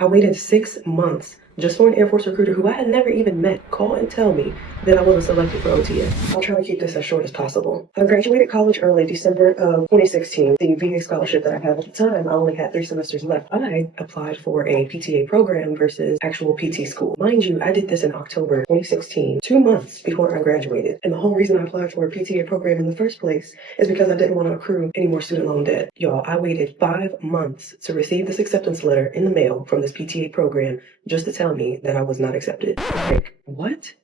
I waited 6 months just for an Air Force recruiter who I had never even met call and tell me that I wasn't selected for OTS. I'll try to keep this as short as possible. I graduated college early, December of 2016. The VA scholarship that I had at the time, I only had 3 semesters left. I applied for a PTA program versus actual PT school. Mind you, I did this in October 2016, 2 months before I graduated. And the whole reason I applied for a PTA program in the first place is because I didn't want to accrue any more student loan debt. Y'all, I waited 5 months to receive this acceptance letter in the mail from this PTA program just to tell me that I was not accepted. Like, what?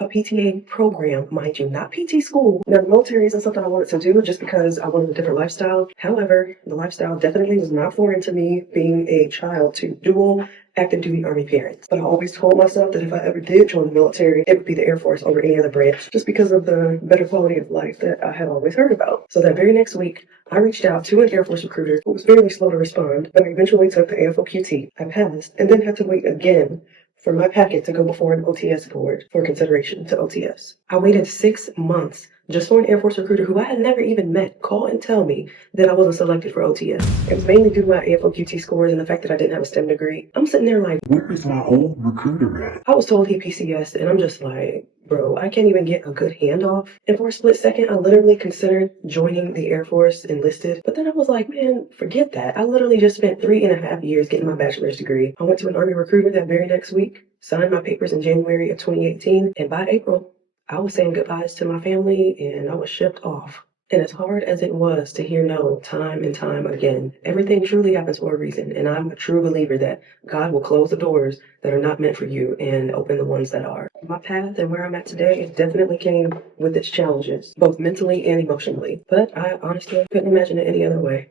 A PTA program, mind you, not PT school. Now, the military isn't something I wanted to do just because I wanted a different lifestyle. However, the lifestyle definitely was not foreign to me being a child to dual active duty Army parents. But I always told myself that if I ever did join the military, it would be the Air Force over any other branch, just because of the better quality of life that I had always heard about. So that very next week, I reached out to an Air Force recruiter who was fairly slow to respond, but I eventually took the AFOQT. I passed, and then had to wait again for my packet to go before an OTS board for consideration to OTS. I waited 6 months just for an Air Force recruiter who I had never even met call and tell me that I wasn't selected for OTS. It was mainly due to my AFOQT scores and the fact that I didn't have a STEM degree. I'm sitting there like, where is my old recruiter at? I was told he PCS, and I'm just like, bro, I can't even get a good handoff. And for a split second, I literally considered joining the Air Force enlisted. But then I was like, man, forget that. I literally just spent 3.5 years getting my bachelor's degree. I went to an Army recruiter that very next week, signed my papers in January of 2018, and by April, I was saying goodbyes to my family and I was shipped off. And as hard as it was to hear no time and time again, everything truly happens for a reason. And I'm a true believer that God will close the doors that are not meant for you and open the ones that are. My path and where I'm at today, it definitely came with its challenges, both mentally and emotionally. But I honestly couldn't imagine it any other way.